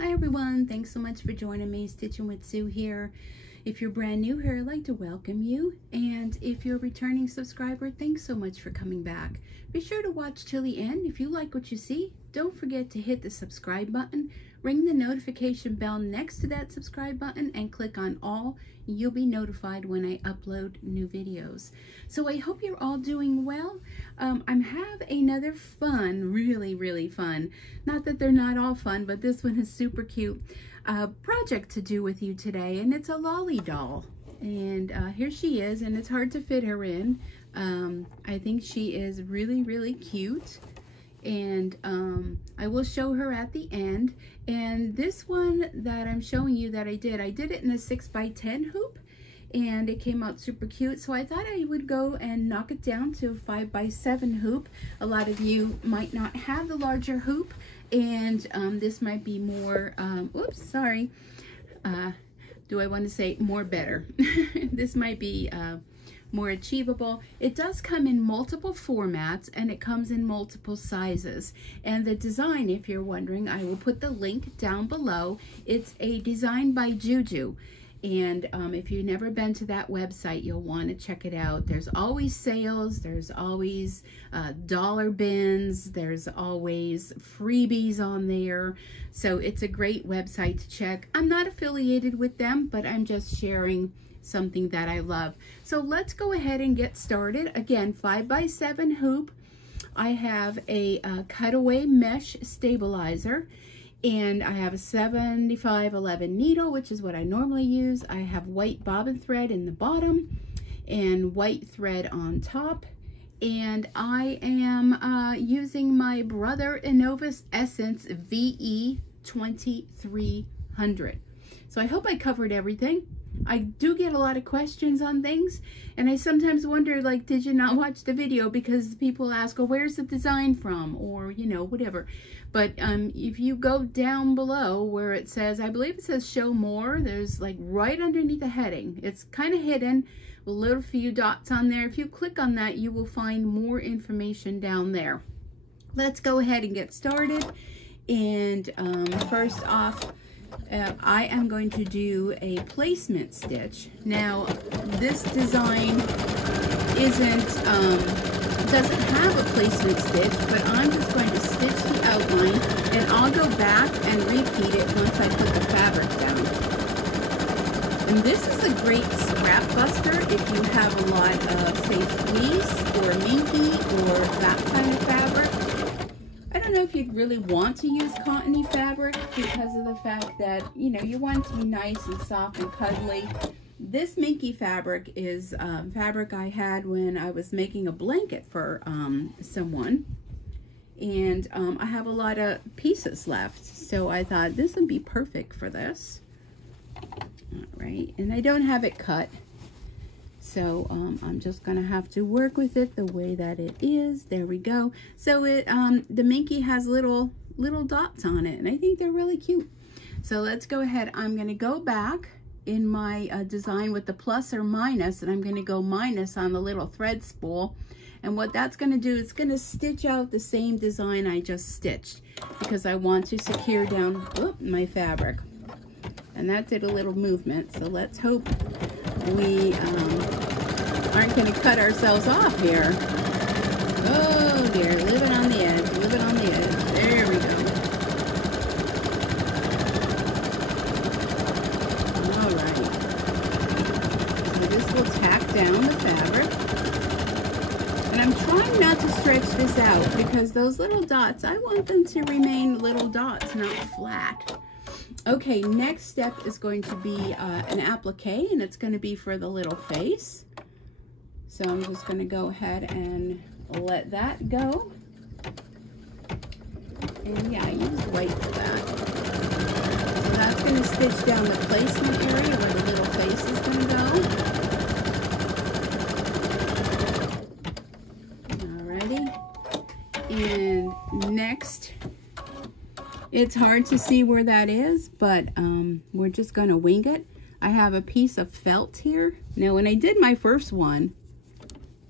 Hi everyone, thanks so much for joining me. Stitching with Sue here. If you're brand new here, I'd like to welcome you. And if you're a returning subscriber, thanks so much for coming back. Be sure to watch till the end. If you like what you see, don't forget to hit the subscribe button, ring the notification bell next to that subscribe button, and click on all. You'll be notified when I upload new videos. So I hope you're all doing well. I have another fun, really fun, not that they're not all fun, but this one is super cute, project to do with you today, and it's a Lolli doll. And here she is, and it's hard to fit her in. I think she is really cute. And I will show her at the end. And this one that I'm showing you that I did it in a 6x10 hoop, and it came out super cute. So I thought I would go and knock it down to a 5x7 hoop. A lot of you might not have the larger hoop, and this might be more, oops, sorry. Do I want to say more better? This might be more achievable. It does come in multiple formats, and it comes in multiple sizes. And the design, if you're wondering, I will put the link down below. It's a design by Juju. And if you've never been to that website, you'll want to check it out. There's always sales, there's always dollar bins, there's always freebies on there. So it's a great website to check. I'm not affiliated with them, but I'm just sharing something that I love. So let's go ahead and get started. Again, 5x7 hoop. I have a cutaway mesh stabilizer, and I have a 7511 needle, which is what I normally use. I have white bobbin thread in the bottom and white thread on top. And I am using my Brother Innovus Essence VE 2300. So I hope I covered everything. I do get a lot of questions on things, and I sometimes wonder, like, did you not watch the video? Because people ask, oh, where's the design from? Or, you know, whatever. But if you go down below where it says, I believe it says show more, there's like right underneath the heading. It's kind of hidden with a little few dots on there. If you click on that, you will find more information down there. Let's go ahead and get started. And first off, I am going to do a placement stitch. Now, this design doesn't have a placement stitch, but I'm just going to stitch the outline, and I'll go back and repeat it once I put the fabric down. And this is a great scrap buster if you have a lot of, say, fleece or minky or that kind of fabric. I don't know if you'd really want to use cottony fabric because of the fact that, you know, you want it to be nice and soft and cuddly. This minky fabric is fabric I had when I was making a blanket for someone. And I have a lot of pieces left, so I thought this would be perfect for this. All right, and I don't have it cut. So I'm just gonna have to work with it the way that it is. There we go. So it the minky has little dots on it, and I think they're really cute. So let's go ahead. I'm gonna go back in my design with the plus or minus, and I'm gonna go minus on the little thread spool. And what that's gonna do, it's gonna stitch out the same design I just stitched, because I want to secure down my fabric. And that did a little movement, so let's hope we aren't going to cut ourselves off here. Oh dear, living on the edge, living on the edge. There we go. All right. So this will tack down the fabric. And I'm trying not to stretch this out because those little dots, I want them to remain little dots, not flat. Okay, next step is going to be an applique, and it's going to be for the little face. So I'm just going to go ahead and let that go. And yeah, I used white for that. So that's going to stitch down the placement area where the little face is going to go. Alrighty. And next, it's hard to see where that is, but we're just going to wing it. I have a piece of felt here. Now, when I did my first one,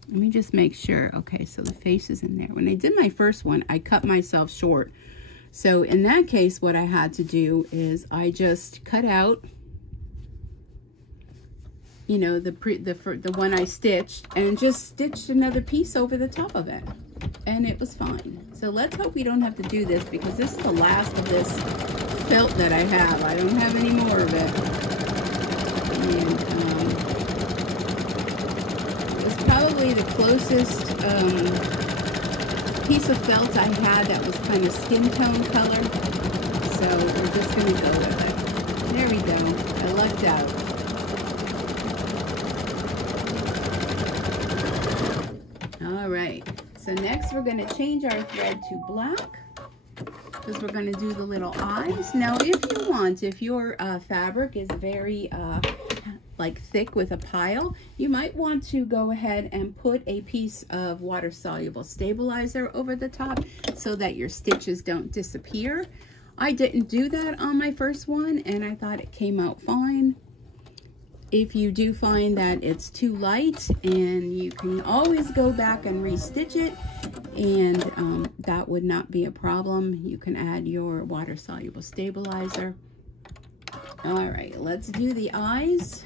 let me just make sure. Okay, so the face is in there. When I did my first one, I cut myself short. So in that case, what I had to do is I just cut out, you know, the one I stitched, and just stitched another piece over the top of it, and it was fine. So let's hope we don't have to do this, because this is the last of this felt that I have. I don't have any more of it. And it's probably the closest piece of felt I had that was kind of skin tone color. So we're just going to go with it. There we go. I lucked out. All right. So next we're going to change our thread to black, because we're going to do the little eyes. Now, if you want, if your fabric is very like thick with a pile, you might want to go ahead and put a piece of water-soluble stabilizer over the top so that your stitches don't disappear. I didn't do that on my first one, and I thought it came out fine. If you do find that it's too light, and you can always go back and restitch it, and that would not be a problem. You can add your water-soluble stabilizer. All right, let's do the eyes.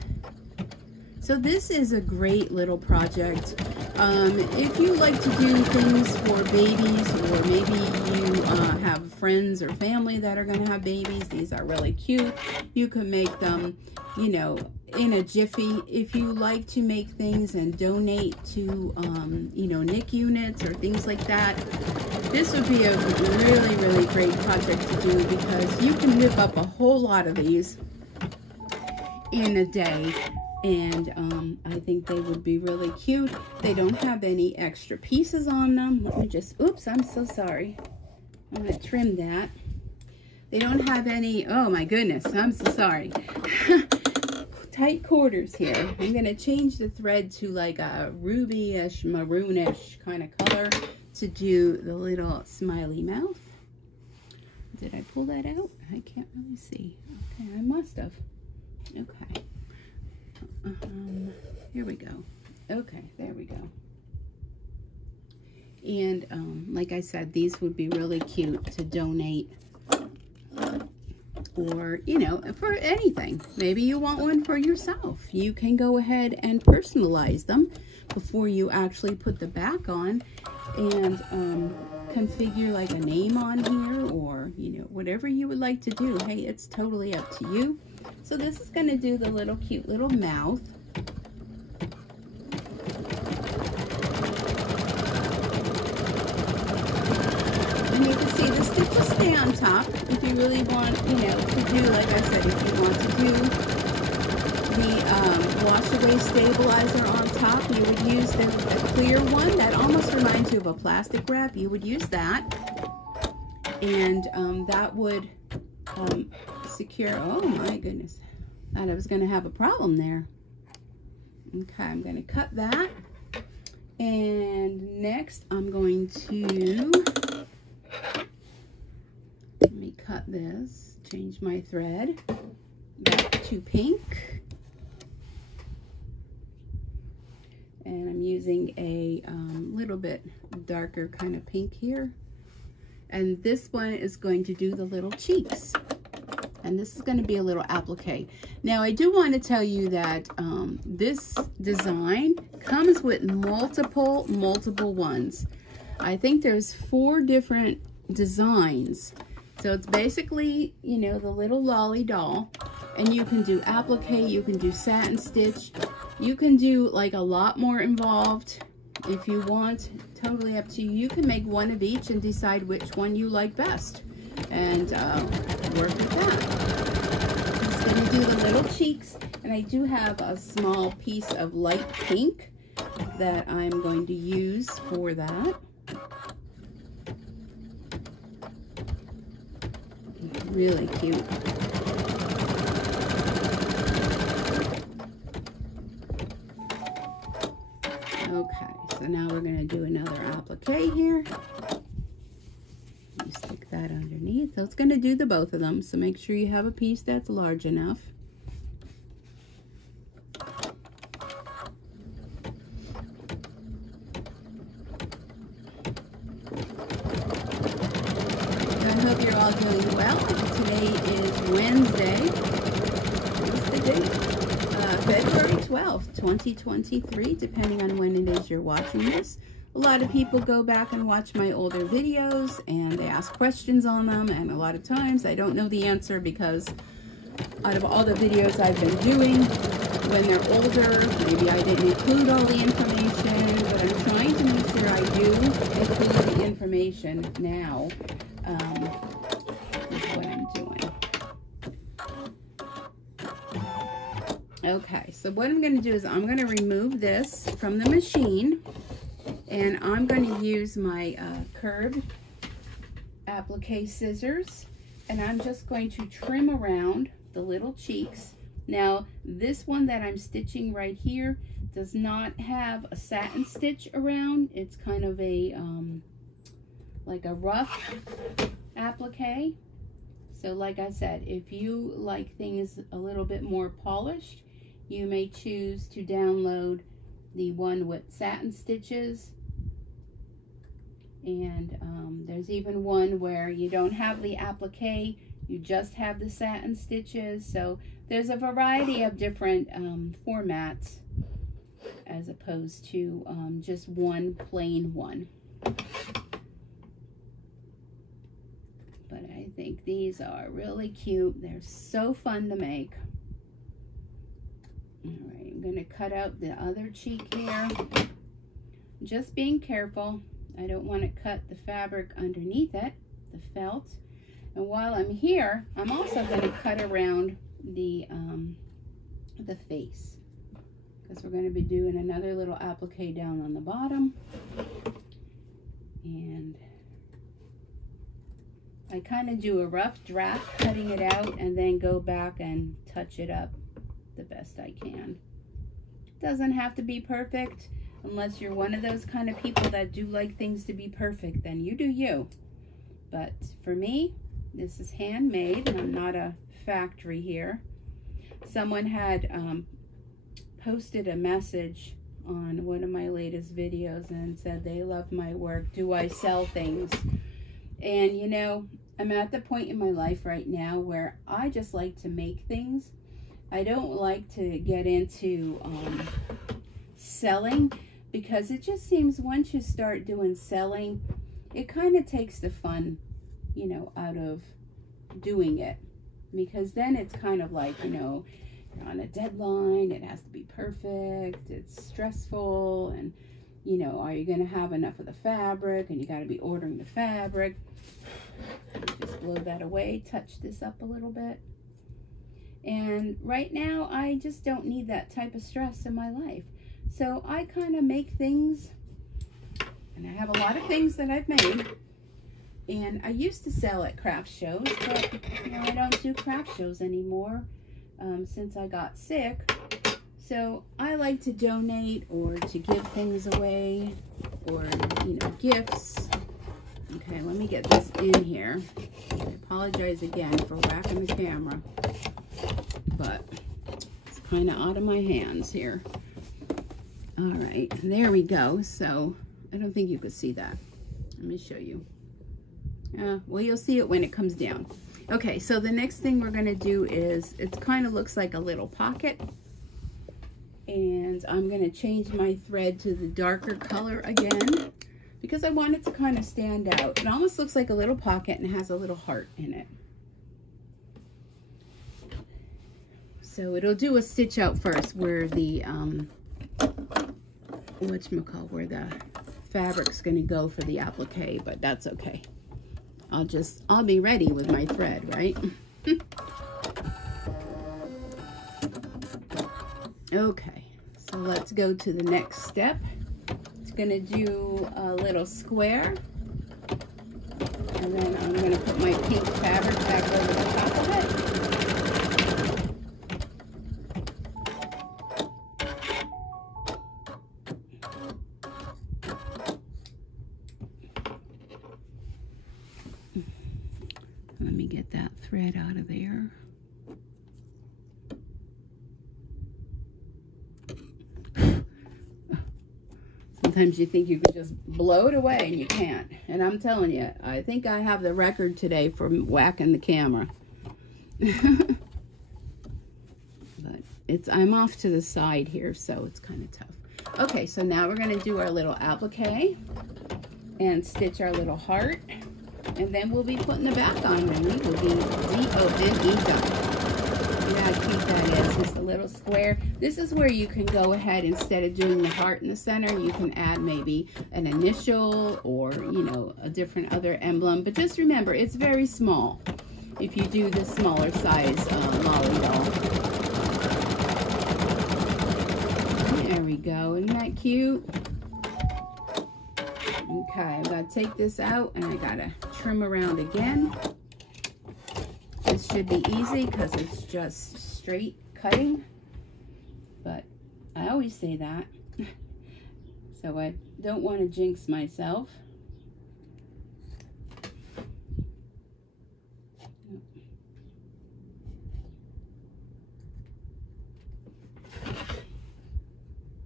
So this is a great little project. If you like to do things for babies, or maybe you have friends or family that are going to have babies, these are really cute. You can make them, you know, in a jiffy. If you like to make things and donate to, you know, NIC units or things like that, this would be a really, really great project to do, because you can whip up a whole lot of these in a day. And I think they would be really cute. They don't have any extra pieces on them. Let me just, oops, I'm so sorry. I'm going to trim that. They don't have any, oh my goodness, I'm so sorry. Tight quarters here. I'm going to change the thread to like a ruby-ish, maroonish kind of color to do the little smiley mouth. Did I pull that out? I can't really see. Okay, I must have. Okay. Here we go. Okay, there we go. And like I said, these would be really cute to donate, or, you know, for anything. Maybe you want one for yourself. You can go ahead and personalize them before you actually put the back on, and configure like a name on here, or, you know, whatever you would like to do. Hey, it's totally up to you. So this is going to do the little cute little mouth. And you can see the stitches stay on top. If you really want, you know, to do, like I said, if you want to do the wash away stabilizer on top, you would use a clear one that almost reminds you of a plastic wrap. You would use that, and that would secure. Oh my goodness, thought I was going to have a problem there. Okay, I'm going to cut that, and next I'm going to, let me cut this, change my thread back to pink, and I'm using a little bit darker kind of pink here, and this one is going to do the little cheeks. And this is going to be a little applique. Now, I do want to tell you that this design comes with multiple ones. I think there's 4 different designs. So it's basically, you know, the little Lolli doll. And you can do applique, you can do satin stitch. You can do like a lot more involved if you want. Totally up to you. You can make one of each and decide which one you like best, and work with that. Just gonna do the little cheeks, and I do have a small piece of light pink that I'm going to use for that. Really cute. Okay, so now we're gonna do another applique here. You stick that underneath. So it's going to do the both of them. So make sure you have a piece that's large enough. I hope you're all doing well. Today is Wednesday. What's the date? February 12th, 2023, depending on when it is you're watching this. A lot of people go back and watch my older videos and they ask questions on them, and a lot of times I don't know the answer because out of all the videos I've been doing, when they're older, maybe I didn't include all the information, but I'm trying to make sure I do include the information now. Is what I'm doing. Okay, so what I'm going to do is I'm going to remove this from the machine, and I'm going to use my curved applique scissors, and I'm just going to trim around the little cheeks. Now, this one that I'm stitching right here does not have a satin stitch around. It's kind of a like a rough applique. So like I said, if you like things a little bit more polished, you may choose to download the one with satin stitches. And there's even one where you don't have the applique, you just have the satin stitches. So there's a variety of different formats as opposed to just one plain one. But I think these are really cute. They're so fun to make. All right, I'm going to cut out the other cheek here. Just being careful. I don't want to cut the fabric underneath it, the felt. And while I'm here, I'm also going to cut around the face, because we're going to be doing another little applique down on the bottom. And I kind of do a rough draft, cutting it out, and then go back and touch it up the best I can. Doesn't have to be perfect, unless you're one of those kind of people that do like things to be perfect, then you do you. But for me, this is handmade, and I'm not a factory here. Someone had posted a message on one of my latest videos and said they love my work. Do I sell things? And you know, I'm at the point in my life right now where I just like to make things. I don't like to get into selling, because it just seems once you start doing selling, it kind of takes the fun, you know, out of doing it. Because then it's kind of like, you know, you're on a deadline, it has to be perfect, it's stressful, and you know, are you going to have enough of the fabric, and you got to be ordering the fabric. Just blow that away, touch this up a little bit. And right now, I just don't need that type of stress in my life. So I kind of make things, and I have a lot of things that I've made. And I used to sell at craft shows, but you know, I don't do craft shows anymore since I got sick. So I like to donate or to give things away, or, you know, gifts. Okay, let me get this in here. I apologize again for whacking the camera, but it's kind of out of my hands here. All right, there we go. So I don't think you could see that. Let me show you. Well, you'll see it when it comes down. Okay, so the next thing we're going to do is, it kind of looks like a little pocket. And I'm going to change my thread to the darker color again, because I want it to kind of stand out. It almost looks like a little pocket and has a little heart in it. So it'll do a stitch out first where the, where the fabric's going to go for the applique, but that's okay. I'll be ready with my thread, right? Okay, so let's go to the next step. It's going to do a little square, and then I'm going to put my pink fabric back over the top of it. Let me get that thread out of there. Sometimes you think you could just blow it away and you can't. And I'm telling you, I think I have the record today for whacking the camera. But I'm off to the side here, so it's kind of tough. Okay, so now we're going to do our little applique and stitch our little heart. And then we'll be putting the back on, and we will be D-O-N-E done. Look how cute that is. Just a little square. This is where you can go ahead, instead of doing the heart in the center, you can add maybe an initial or, you know, a different other emblem. But just remember, it's very small if you do the smaller size Lolli doll. There we go. Isn't that cute? Okay, I gotta take this out and I gotta trim around again. This should be easy because it's just straight cutting, but I always say that, so I don't want to jinx myself.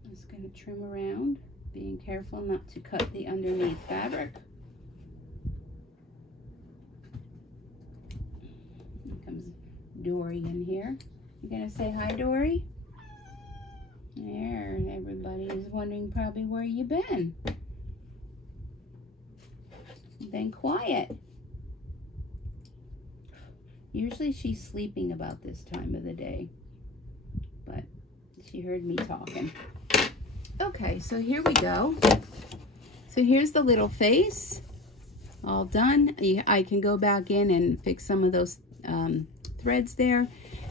Just going to trim around, being careful not to cut the underneath fabric. Dory in here. You gonna say hi, Dory? There, everybody is wondering probably where you been. Been quiet. Usually she's sleeping about this time of the day, but she heard me talking. Okay, so here we go. So here's the little face, all done. I can go back in and fix some of those threads there.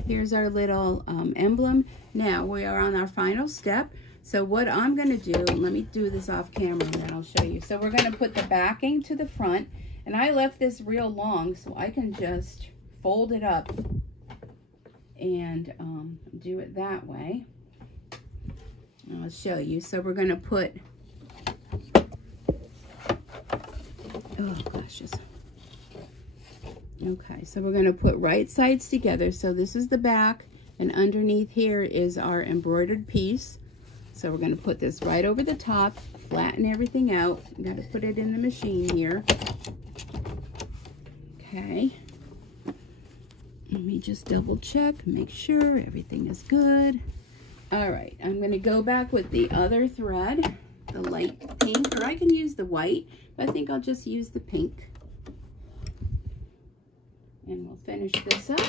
Here's our little emblem. Now we are on our final step. So what I'm going to do, let me do this off camera and then I'll show you. So we're going to put the backing to the front, and I left this real long so I can just fold it up and do it that way. I'll show you. So we're going to put, oh gosh, okay, so we're going to put right sides together. So this is the back, and underneath here is our embroidered piece. So we're going to put this right over the top, flatten everything out. I'm going to put it in the machine here. Okay. Let me just double check, make sure everything is good. All right, I'm going to go back with the other thread, the light pink, or I can use the white, but I think I'll just use the pink. And we'll finish this up.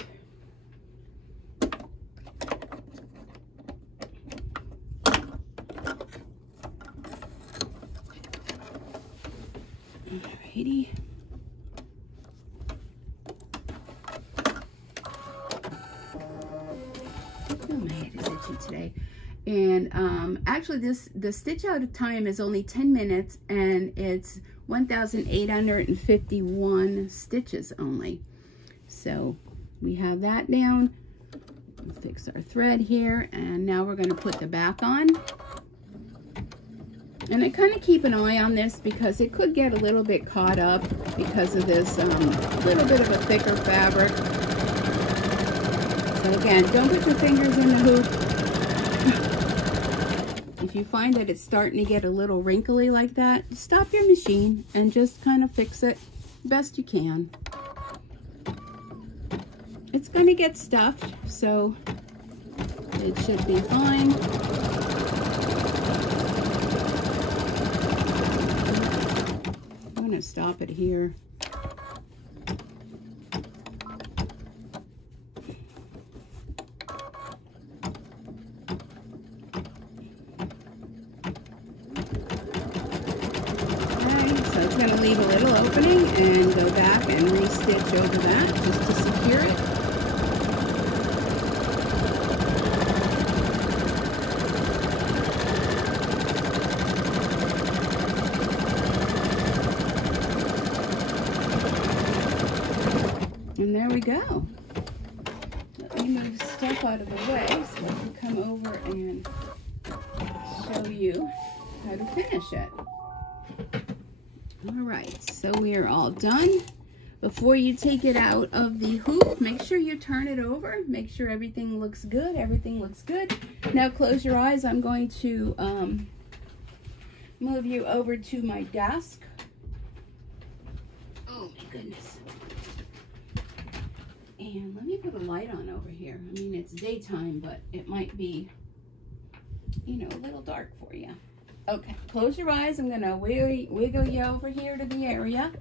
Alrighty. Oh, my head is itchy today. And actually the stitch out time is only 10 minutes and it's 1,851 stitches only. So we have that down. We'll fix our thread here, and now we're going to put the back on. And I kind of keep an eye on this because it could get a little bit caught up because of this little bit of a thicker fabric. So again, don't put your fingers in the hoop. If you find that it's starting to get a little wrinkly like that, stop your machine and just kind of fix it best you can. It's going to get stuffed, so it should be fine. I'm going to stop it here. Going to leave a little opening and go back and re-stitch over that just to secure it. And there we go. Let me move stuff out of the way so I can come over and show you how to finish it. All right, so we are all done. Before you take it out of the hoop, make sure you turn it over. Make sure everything looks good. Everything looks good. Now close your eyes. I'm going to move you over to my desk. Oh my goodness. And let me put a light on over here. I mean, it's daytime, but it might be, you know, a little dark for you. Okay, close your eyes. I'm gonna wiggle you over here to the area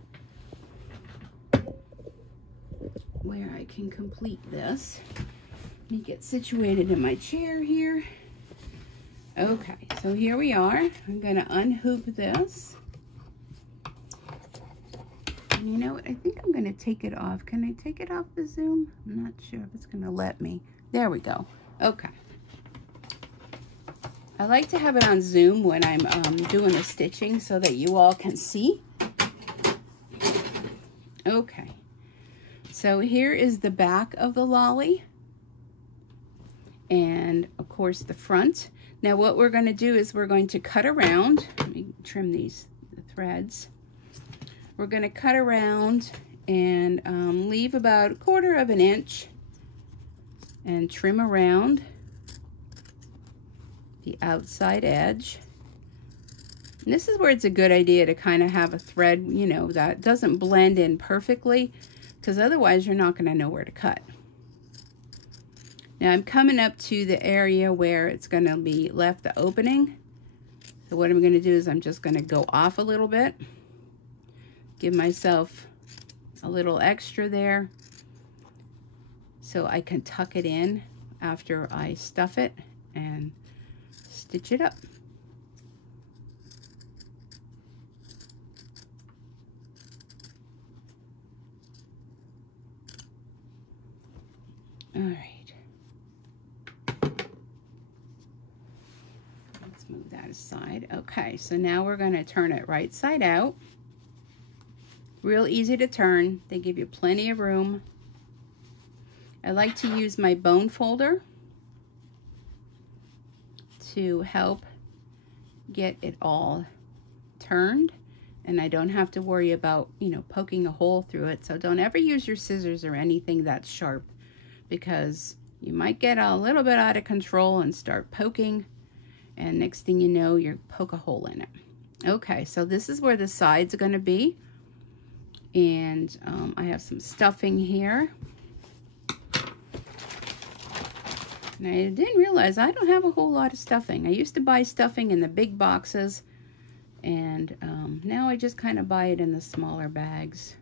where I can complete this. Let me get situated in my chair here. Okay, so here we are. I'm gonna unhoop this. And you know what? I think I'm gonna take it off. Can I take it off the Zoom? I'm not sure if it's gonna let me. There we go. Okay. I like to have it on Zoom when I'm doing the stitching so that you all can see. Okay. So here is the back of the Lolli. And of course the front. Now what we're going to do is we're going to cut around. Let me trim the threads. We're going to cut around and leave about 1/4 of an inch and trim around the outside edge. And this is where it's a good idea to kind of have a thread, you know, that doesn't blend in perfectly, because otherwise you're not going to know where to cut. Now I'm coming up to the area where it's going to be left the opening. So what I'm going to do is I'm just going to go off a little bit. Give myself a little extra there so I can tuck it in after I stuff it and stitch it up. All right. Let's move that aside. Okay, so now we're going to turn it right side out. Real easy to turn. They give you plenty of room. I like to use my bone folder to help get it all turned, and I don't have to worry about, you know, poking a hole through it. So don't ever use your scissors or anything that's sharp, because you might get a little bit out of control and start poking, and next thing you know, you poke a hole in it. Okay, so this is where the sides are going to be, and I have some stuffing here. And I didn't realize I don't have a whole lot of stuffing. I used to buy stuffing in the big boxes, and now I just kind of buy it in the smaller bags.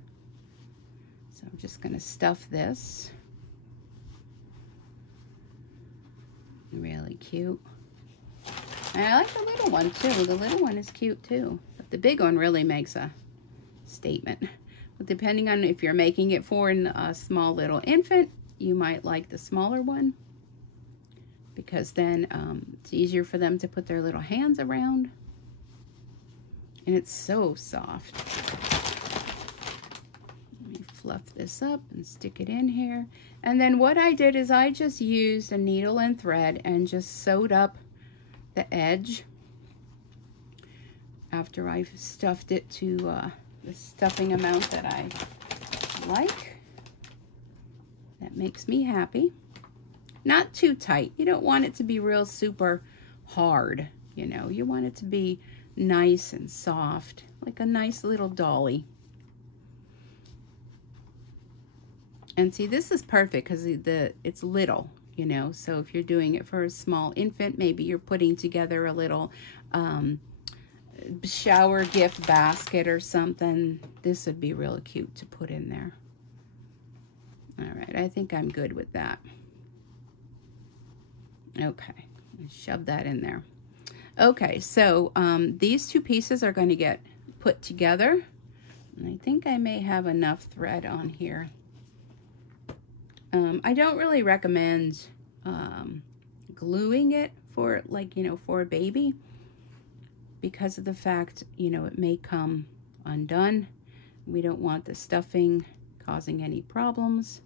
So I'm just going to stuff this. Really cute. And I like the little one too. The little one is cute too. But the big one really makes a statement. But depending on if you're making it for a small little infant, you might like the smaller one, because then it's easier for them to put their little hands around. And it's so soft. Let me fluff this up and stick it in here. And then what I did is I just used a needle and thread and just sewed up the edge after I've stuffed it to the stuffing amount that I like. That makes me happy. Not too tight. You don't want it to be real super hard, you know. You want it to be nice and soft, like a nice little dolly. And see, this is perfect because it's little, you know. So if you're doing it for a small infant, maybe you're putting together a little shower gift basket or something. This would be real cute to put in there. All right, I think I'm good with that. Okay, shove that in there. Okay, so these two pieces are going to get put together. And I think I may have enough thread on here. I don't really recommend gluing it for, like, you know, for a baby, because of the fact, you know, it may come undone. We don't want the stuffing causing any problems.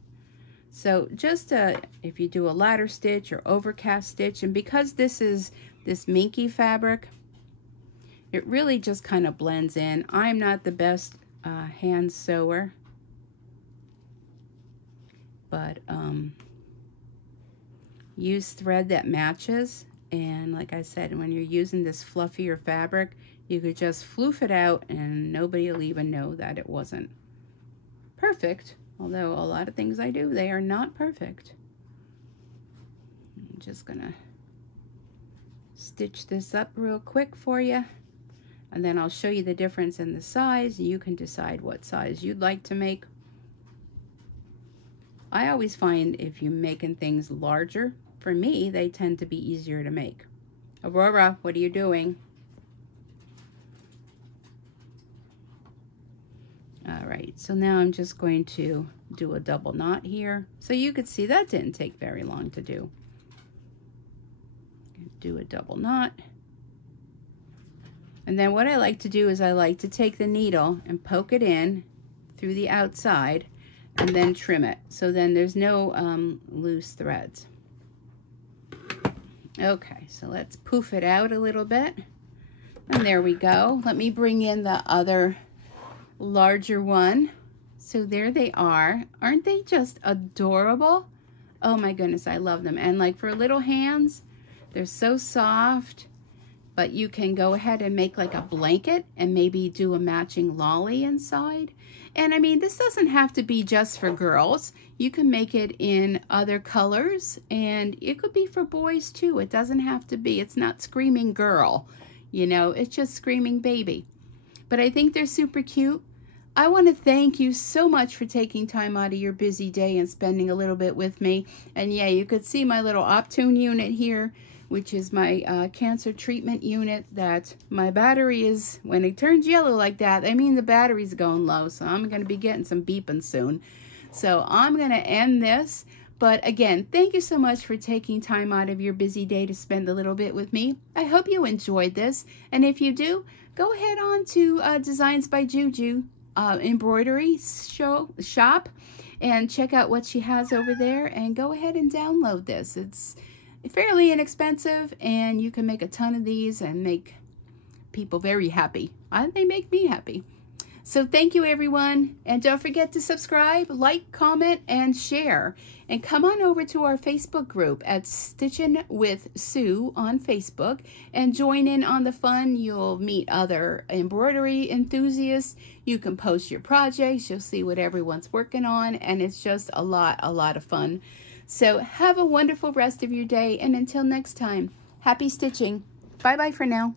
So just if you do a ladder stitch or overcast stitch, and because this is this minky fabric, it really just kind of blends in. I'm not the best hand sewer, but use thread that matches, And like I said, when you're using this fluffier fabric, you could just floof it out and nobody will even know that it wasn't perfect. Although a lot of things I do, they are not perfect. I'm just gonna stitch this up real quick for you. And then I'll show you the difference in the size. You can decide what size you'd like to make. I always find if you're making things larger, for me, they tend to be easier to make. Aurora, what are you doing? All right, so now I'm just going to do a double knot here. So you could see that didn't take very long to do. Do a double knot. And then what I like to do is I like to take the needle and poke it in through the outside and then trim it. So then there's no loose threads. Okay, so let's poof it out a little bit. And there we go. Let me bring in the other larger one. So there they are. Aren't they just adorable? Oh my goodness, I love them. And like for little hands, they're so soft. But you can go ahead and make like a blanket and maybe do a matching lolly inside. And I mean, this doesn't have to be just for girls. You can make it in other colors and it could be for boys too. It doesn't have to be, it's not screaming girl, you know, it's just screaming baby. But I think they're super cute. I want to thank you so much for taking time out of your busy day and spending a little bit with me. And yeah, you could see my little Optune unit here, which is my cancer treatment unit that my battery is, when it turns yellow like that, I mean the battery's going low, so I'm going to be getting some beeping soon. So I'm going to end this, but again, thank you so much for taking time out of your busy day to spend a little bit with me. I hope you enjoyed this, and if you do, go ahead on to Designs by Juju embroidery shop and check out what she has over there, and go ahead and download this. It's fairly inexpensive and you can make a ton of these and make people very happy. They make me happy. So thank you everyone, and don't forget to subscribe, like, comment, and share. And come on over to our Facebook group at Stitchin with Sue on Facebook and join in on the fun. You'll meet other embroidery enthusiasts. You can post your projects. You'll see what everyone's working on, and it's just a lot of fun. So have a wonderful rest of your day, and until next time, happy stitching. Bye-bye for now.